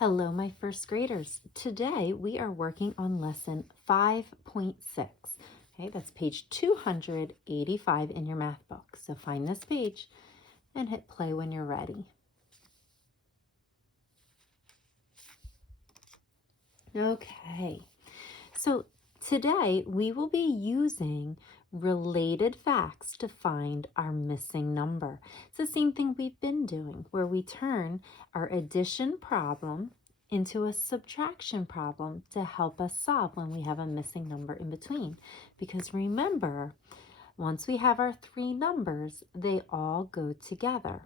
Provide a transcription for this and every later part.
Hello, my first graders. Today we are working on lesson 5.6. Okay, that's page 285 in your math book. So find this page and hit play when you're ready. Okay, so today we will be using related facts to find our missing number. It's the same thing we've been doing, where we turn our addition problem into a subtraction problem to help us solve when we have a missing number in between. Because remember, once we have our three numbers, they all go together.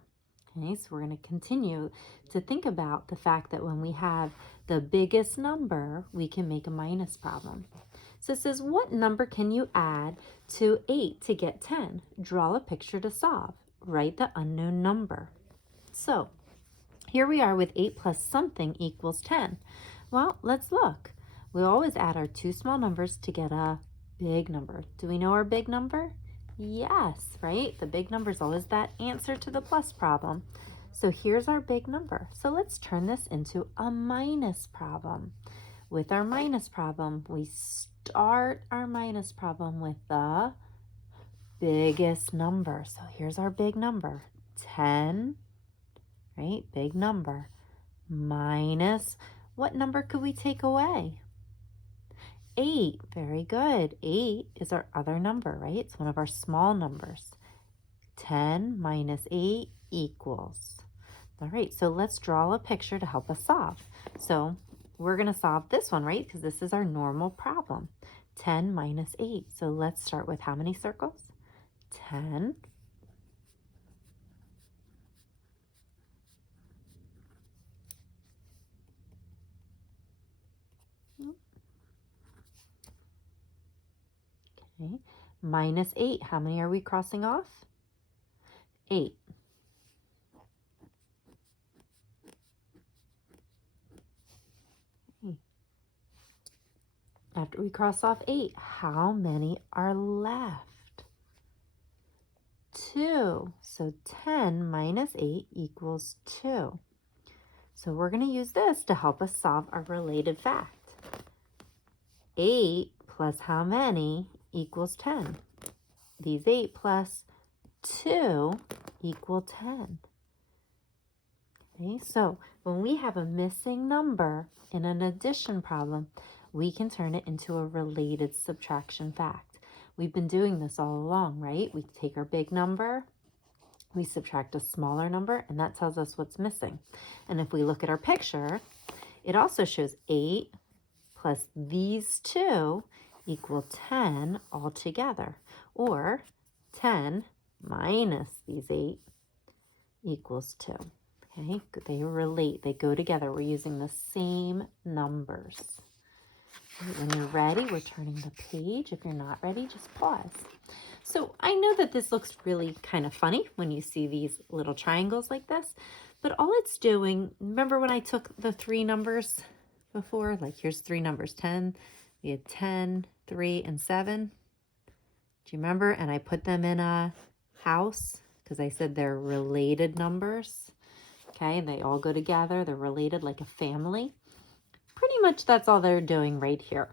Okay, so we're going to continue to think about the fact that when we have the biggest number, we can make a minus problem. So it says, what number can you add to 8 to get 10? Draw a picture to solve. Write the unknown number. So here we are with 8 plus something equals 10. Well, let's look. We always add our two small numbers to get a big number. Do we know our big number? Yes, right? The big number is always that answer to the plus problem. So here's our big number. So let's turn this into a minus problem. With our minus problem, we start our minus problem with the biggest number. So here's our big number, 10, right? Big number, minus, what number could we take away? 8, very good. 8 is our other number, right? It's one of our small numbers. 10 minus 8 equals. All right, so let's draw a picture to help us solve. So we're going to solve this one, right? Because this is our normal problem. 10 minus 8. So let's start with how many circles? 10. Okay. Minus 8. How many are we crossing off? 8. After we cross off 8, how many are left? 2. So 10 minus 8 equals 2. So we're going to use this to help us solve our related fact. 8 plus how many equals 10? These 8 plus 2 equal 10. Okay, so when we have a missing number in an addition problem, we can turn it into a related subtraction fact. We've been doing this all along, right? We take our big number, we subtract a smaller number, and that tells us what's missing. And if we look at our picture, it also shows 8 plus these 2 equal 10 altogether, or 10 minus these 8 equals 2. Okay, they relate, they go together. We're using the same numbers. When you're ready, we're turning the page. If you're not ready, just pause. So I know that this looks really kind of funny when you see these little triangles like this, but all it's doing, remember when I took the three numbers before? Like here's three numbers, 10, we had 10, 3, and 7. Do you remember? And I put them in a house because I said they're related numbers. Okay, and they all go together. They're related like a family. Pretty much that's all they're doing right here.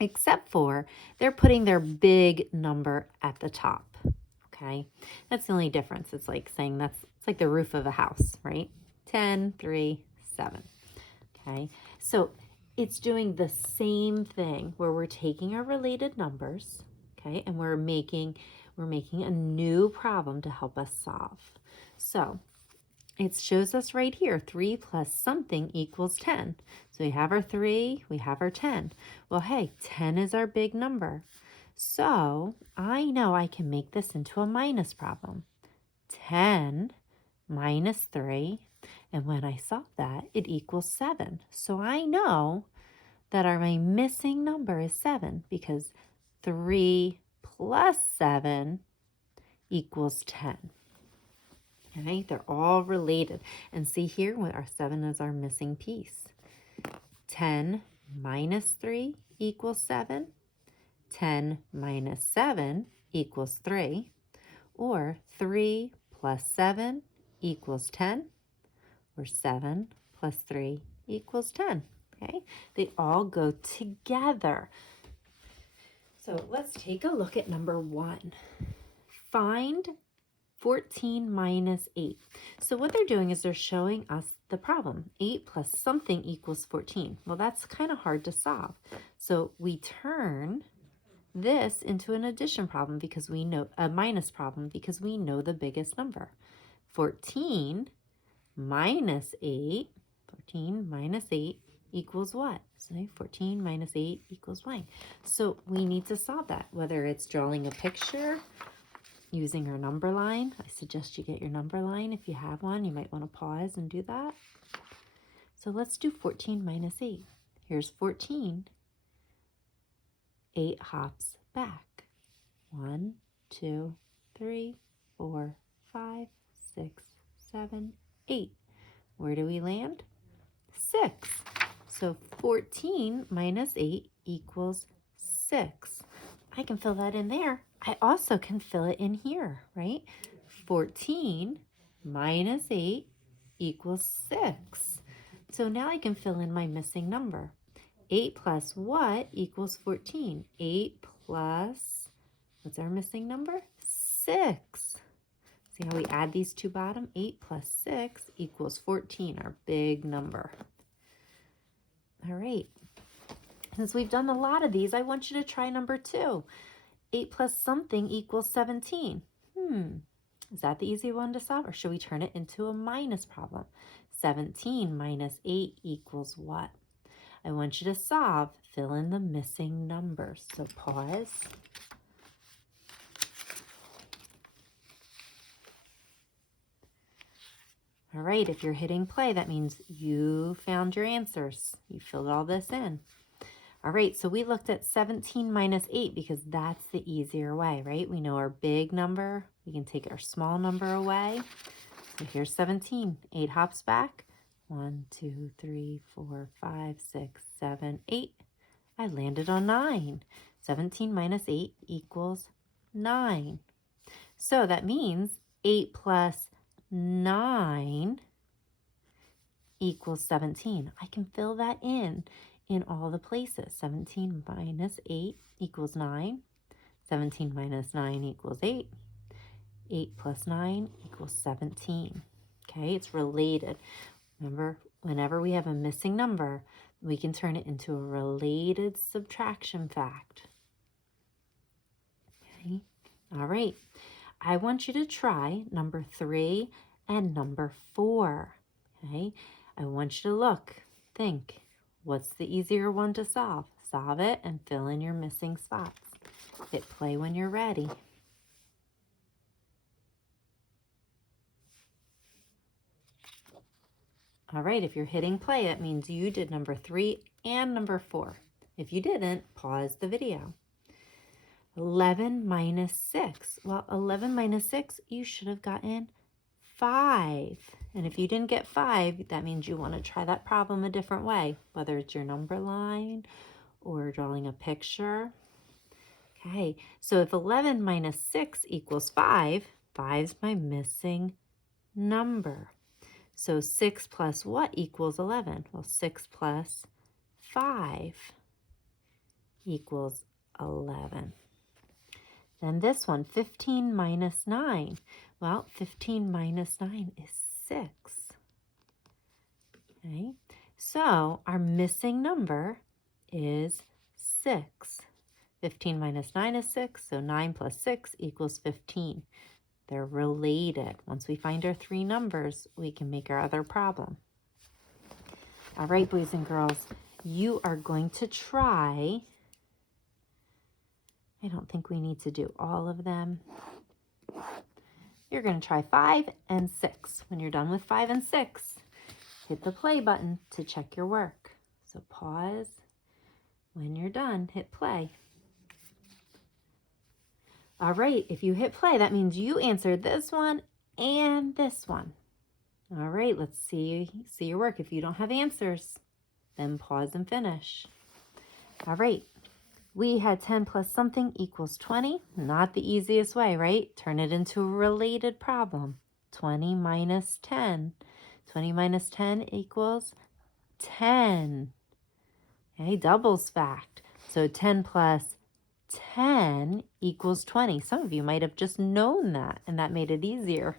Except for they're putting their big number at the top. Okay, that's the only difference. It's like saying it's like the roof of a house, right? 10, 3, 7. Okay, so it's doing the same thing where we're taking our related numbers, okay, and we're making a new problem to help us solve. So it shows us right here, 3 plus something equals 10. So we have our 3, we have our 10. Well, hey, 10 is our big number. So I know I can make this into a minus problem. 10 minus 3, and when I solve that, it equals 7. So I know that my missing number is 7 because 3 plus 7 equals 10. Okay, they're all related. And see here, our 7 is our missing piece. 10 minus 3 equals 7. 10 minus 7 equals 3. Or 3 plus 7 equals 10. Or 7 plus 3 equals 10. Okay, they all go together. So let's take a look at number 1. Find 14 minus 8. So what they're doing is they're showing us the problem. 8 plus something equals 14. Well, that's kind of hard to solve. So we turn this into an addition problem because we know a minus problem because we know the biggest number. 14 minus 8, 14 minus 8 equals what? So 14 minus 8 equals blank. So we need to solve that, whether it's drawing a picture, using our number line. I suggest you get your number line. If you have one, you might want to pause and do that. So let's do 14 minus 8. Here's 14. 8 hops back. 1, 2, 3, 4, 5, 6, 7, 8. Where do we land? 6. So 14 minus 8 equals 6. I can fill that in there. I also can fill it in here, right? 14 minus 8 equals 6. So now I can fill in my missing number. 8 plus what equals 14? 8 plus, what's our missing number? 6. See how we add these two bottom? 8 plus 6 equals 14, our big number. All right. Since we've done a lot of these, I want you to try number 2. 8 plus something equals 17. Is that the easy one to solve, or should we turn it into a minus problem? 17 minus 8 equals what? I want you to solve, fill in the missing numbers. So pause. All right, if you're hitting play, that means you found your answers. You filled all this in. All right, so we looked at 17 minus 8 because that's the easier way, right? We know our big number. We can take our small number away. So here's 17. 8 hops back. 1, 2, 3, 4, 5, 6, 7, 8. I landed on 9. 17 minus 8 equals 9. So that means 8 plus 9 equals 17. I can fill that in all the places. 17 minus 8 equals 9. 17 minus 9 equals 8. 8 plus 9 equals 17. Okay, it's related. Remember, whenever we have a missing number, we can turn it into a related subtraction fact. Okay, all right. I want you to try number 3 and number 4. Okay, I want you to look, think, what's the easier one to solve? Solve it and fill in your missing spots. Hit play when you're ready. All right, if you're hitting play, it means you did number 3 and number 4. If you didn't, pause the video. 11 minus 6. Well, 11 minus 6, you should have gotten 5. And if you didn't get 5, that means you want to try that problem a different way, whether it's your number line or drawing a picture. Okay, so if 11 minus 6 equals 5, 5's my missing number. So 6 plus what equals 11? Well, 6 plus 5 equals 11. Then this one, 15 minus 9. Well, 15 minus 9 is 6. Okay, so our missing number is 6. 15 minus 9 is 6, so 9 plus 6 equals 15. They're related. Once we find our 3 numbers, we can make our other problem. All right, boys and girls, you are going to try. I don't think we need to do all of them. You're going to try 5 and 6. When you're done with 5 and 6, hit the play button to check your work. So pause. When you're done, hit play. All right, if you hit play, that means you answered this one and this one. All right, let's see your work. If you don't have answers, then pause and finish. All right, we had 10 plus something equals 20. Not the easiest way, right? Turn it into a related problem. 20 minus 10. 20 minus 10 equals 10. Okay, doubles fact. So 10 plus 10 equals 20. Some of you might have just known that, and that made it easier.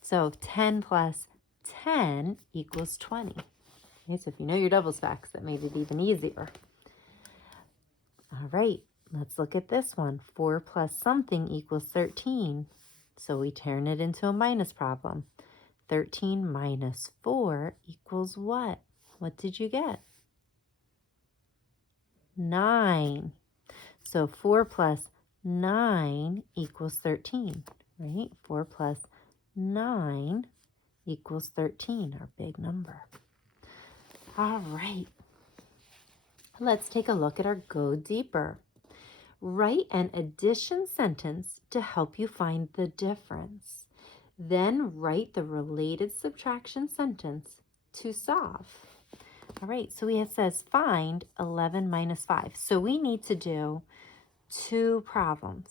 So 10 plus 10 equals 20. Okay, so if you know your doubles facts, that made it even easier. All right, let's look at this one. 4 plus something equals 13. So we turn it into a minus problem. 13 minus 4 equals what? What did you get? 9. So 4 plus 9 equals 13, right? 4 plus 9 equals 13, our big number. All right. Let's take a look at our Go Deeper. Write an addition sentence to help you find the difference. Then write the related subtraction sentence to solve. All right, so it says find 11 minus 5. So we need to do two problems.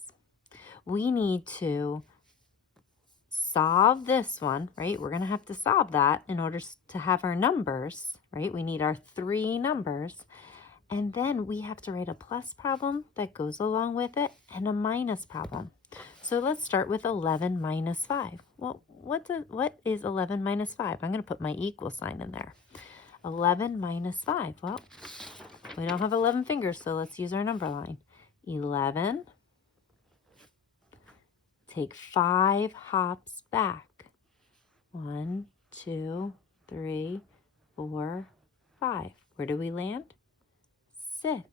We need to solve this one, right? We're going to have to solve that in order to have our numbers, right? We need our three numbers. And then we have to write a plus problem that goes along with it and a minus problem. So let's start with 11 minus 5. Well, what is 11 minus 5? I'm going to put my equal sign in there. 11 minus 5. Well, we don't have 11 fingers, so let's use our number line. 11. Take 5 hops back. 1, 2, 3, 4, 5. Where do we land? 6.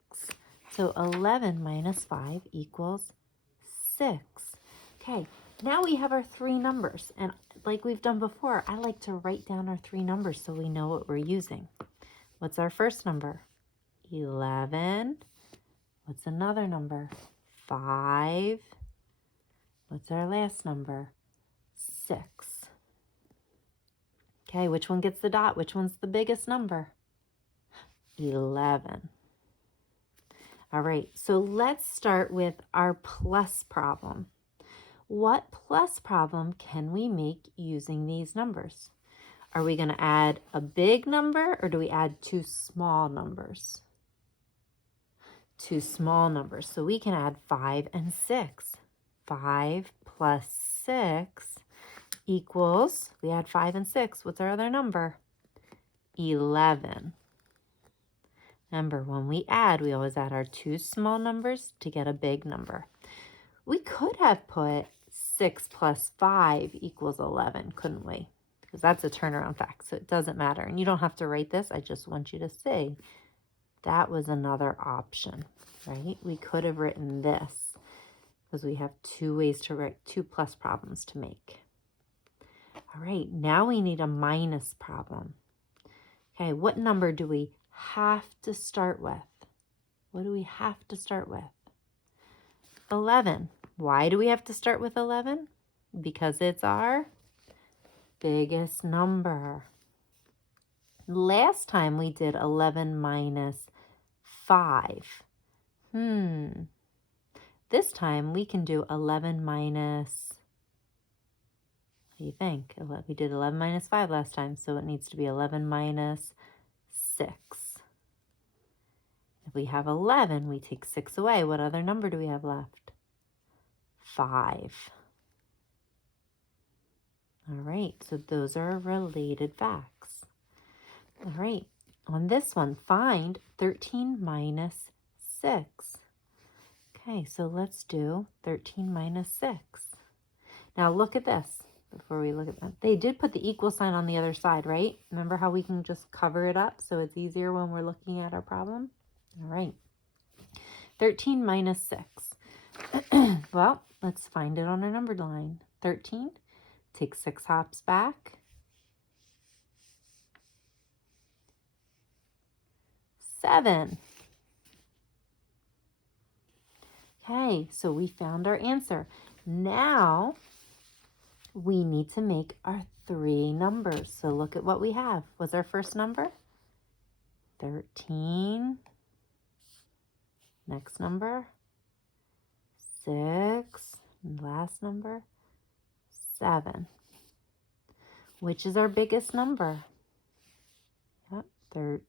So 11 minus 5 equals 6. Okay, now we have our three numbers. And like we've done before, I like to write down our three numbers so we know what we're using. What's our first number? 11. What's another number? 5. What's our last number? 6. Okay, which one gets the dot? Which one's the biggest number? 11. All right, so let's start with our plus problem. What plus problem can we make using these numbers? Are we going to add a big number or do we add two small numbers? Two small numbers. So we can add 5 and 6. 5 plus 6 equals, we add 5 and 6. What's our other number? 11. Remember, when we add, we always add our two small numbers to get a big number. We could have put 6 plus 5 equals 11, couldn't we? Because that's a turnaround fact, so it doesn't matter. And you don't have to write this. I just want you to see that was another option, right? We could have written this because we have two ways to write two plus problems to make. All right, now we need a minus problem. Okay, what number do we have to start with? What do we have to start with? 11. Why do we have to start with 11? Because it's our biggest number. Last time we did 11 minus 5. This time we can do 11 minus, what do you think? We did 11 minus 5 last time, so it needs to be 11 minus 6. If we have 11, we take 6 away. What other number do we have left? 5. All right, so those are related facts. All right, on this one, find 13 minus 6. Okay, so let's do 13 minus 6. Now look at this before we look at that. They did put the equal sign on the other side, right? Remember how we can just cover it up so it's easier when we're looking at our problem? All right, 13 minus 6. Well, let's find it on our numbered line. 13, take 6 hops back. 7. Okay, so we found our answer. Now we need to make our three numbers. So look at what we have. What's our first number? 13. Next number, 6. And last number, 7. Which is our biggest number? Yep,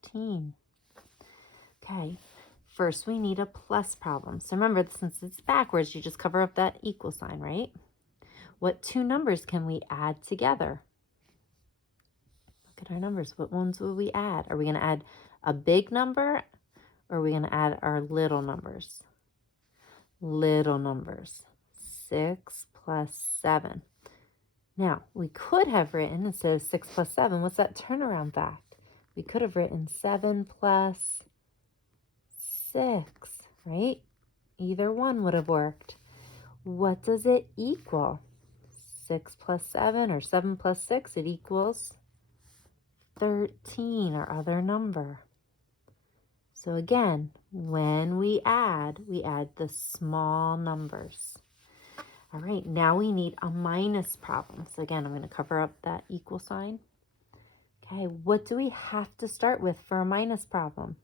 13. Okay, first we need a plus problem. So remember, since it's backwards, you just cover up that equal sign, right? What two numbers can we add together? Look at our numbers. What ones will we add? Are we going to add a big number, or are we going to add our little numbers? Little numbers. 6 plus 7. Now, we could have written, instead of 6 plus 7, what's that turnaround fact? We could have written 7 plus 6, right? Either one would have worked. What does it equal? 6 plus 7 or 7 plus 6, it equals 13, our other number. So again, when we add the small numbers. All right, now we need a minus problem. So again, I'm going to cover up that equal sign. Okay, what do we have to start with for a minus problem?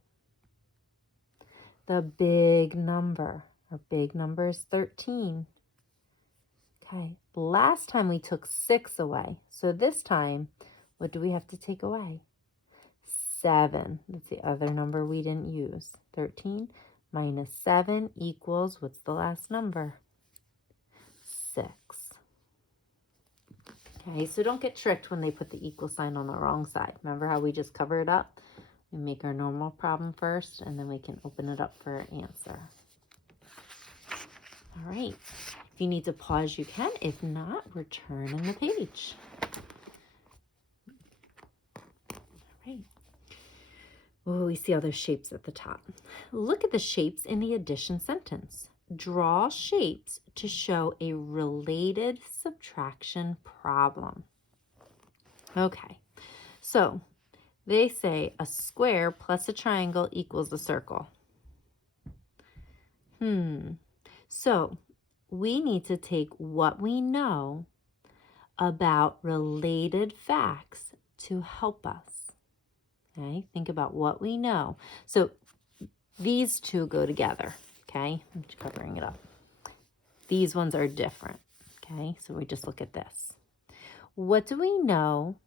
The big number. Our big number is 13. Okay, last time we took 6 away. So this time, what do we have to take away? 7. That's the other number we didn't use. 13 minus 7 equals, what's the last number? 6. Okay, so don't get tricked when they put the equal sign on the wrong side. Remember how we just cover it up? We make our normal problem first, and then we can open it up for an answer. All right. If you need to pause, you can. If not, we're turning the page. All right. Oh, we see all those shapes at the top. Look at the shapes in the addition sentence. Draw shapes to show a related subtraction problem. Okay, so they say a square plus a triangle equals a circle. So we need to take what we know about related facts to help us. Okay, think about what we know. So these two go together. Okay, I'm just covering it up. These ones are different. Okay, so we just look at this. What do we know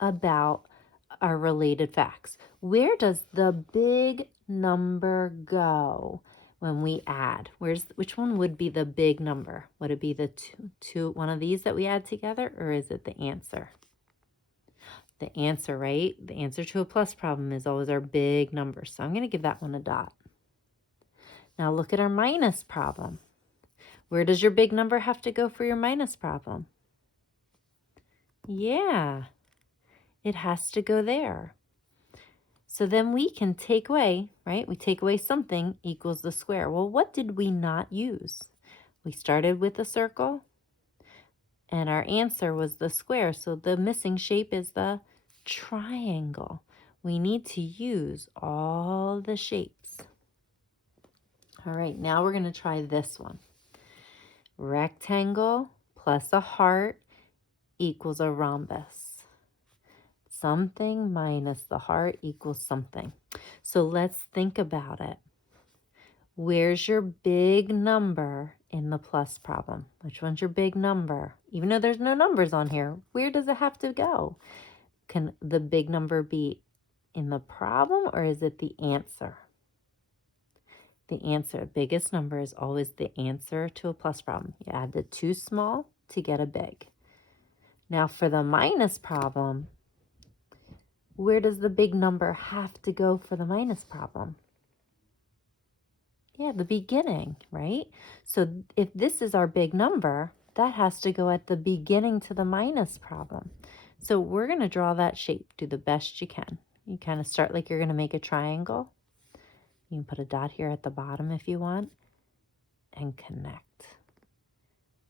about our related facts? Where does the big number go when we add? Which one would be the big number? Would it be the two one of these that we add together, or is it the answer? The answer, right? The answer to a plus problem is always our big number. So I'm going to give that one a dot. Now look at our minus problem. Where does your big number have to go for your minus problem? Yeah, it has to go there. So then we can take away, right? We take away something equals the square. Well, what did we not use? We started with a circle, and our answer was the square. So the missing shape is the triangle. We need to use all the shapes. All right, now we're going to try this one. Rectangle plus a heart equals a rhombus. Something minus the heart equals something. So let's think about it. Where's your big number in the plus problem? Which one's your big number? Even though there's no numbers on here, where does it have to go? Can the big number be in the problem, or is it the answer? The answer, biggest number, is always the answer to a plus problem. You add the two small to get a big. Now for the minus problem, where does the big number have to go for the minus problem? Yeah, the beginning, right? So if this is our big number, that has to go at the beginning to the minus problem. So we're going to draw that shape. Do the best you can. You kind of start like you're going to make a triangle. You can put a dot here at the bottom if you want, and connect.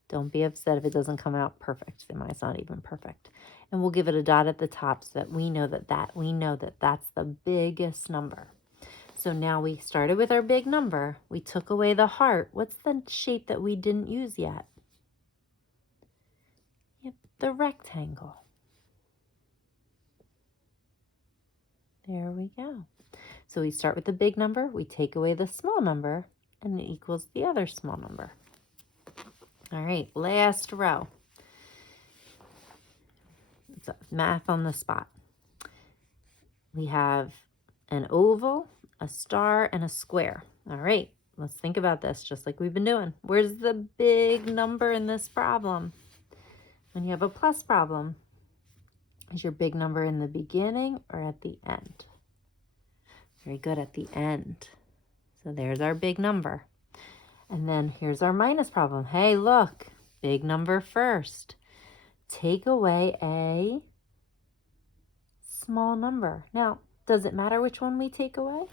Don't be upset if it doesn't come out perfect. Mine's not even perfect. And we'll give it a dot at the top so that we know that that's the biggest number. So now we started with our big number. We took away the heart. What's the shape that we didn't use yet? Yep, the rectangle. There we go. So we start with the big number, we take away the small number, and it equals the other small number. All right, last row. It's math on the spot. We have an oval, a star, and a square. All right, let's think about this just like we've been doing. Where's the big number in this problem? When you have a plus problem, is your big number in the beginning or at the end? Very good, at the end. So there's our big number. And then here's our minus problem. Hey, look, big number first. Take away a small number. Now, does it matter which one we take away?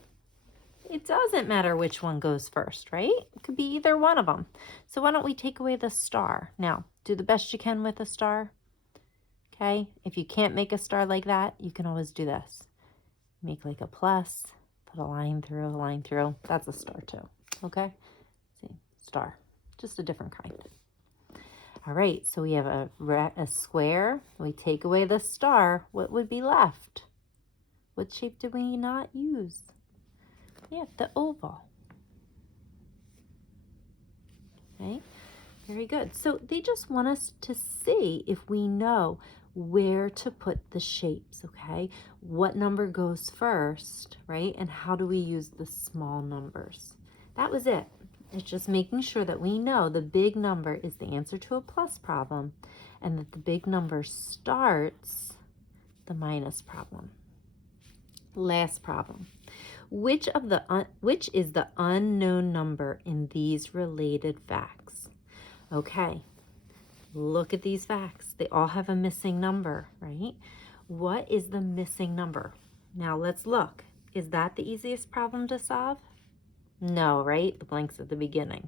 It doesn't matter which one goes first, right? It could be either one of them. So why don't we take away the star? Now, do the best you can with a star. Okay, if you can't make a star like that, you can always do this. Make like a plus, put a line through, a line through. That's a star too, okay? See, star, just a different kind. All right, so we have a square. We take away the star. What would be left? What shape did we not use? Yeah, the oval. Okay, very good. So they just want us to see if we know where to put the shapes, okay? What number goes first, right? And how do we use the small numbers? That was it. It's just making sure that we know the big number is the answer to a plus problem and that the big number starts the minus problem. Last problem. Which is the unknown number in these related facts? Okay, look at these facts. They all have a missing number, right? What is the missing number? Now let's look. Is that the easiest problem to solve? No, right? The blank's at the beginning.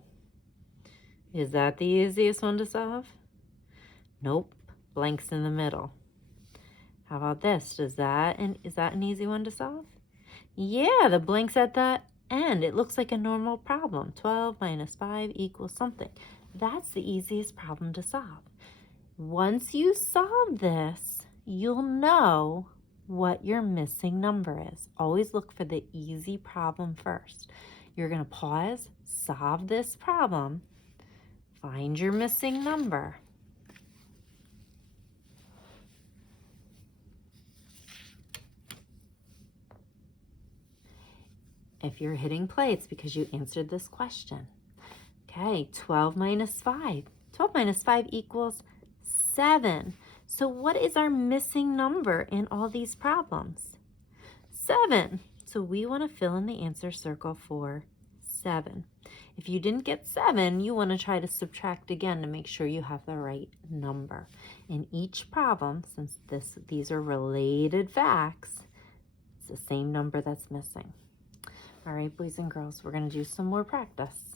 Is that the easiest one to solve? Nope, blank's in the middle. How about this? Is that an easy one to solve? Yeah, the blank's at the end. It looks like a normal problem. 12 minus 5 equals something. That's the easiest problem to solve. Once you solve this, you'll know what your missing number is. Always look for the easy problem first. You're going to pause, solve this problem, find your missing number. If you're hitting play, it's because you answered this question. Okay, 12 minus 5. 12 minus 5 equals 7. So what is our missing number in all these problems? 7. So we want to fill in the answer circle for 7. If you didn't get 7, you want to try to subtract again to make sure you have the right number. In each problem, since these are related facts, it's the same number that's missing. All right, boys and girls, we're going to do some more practice.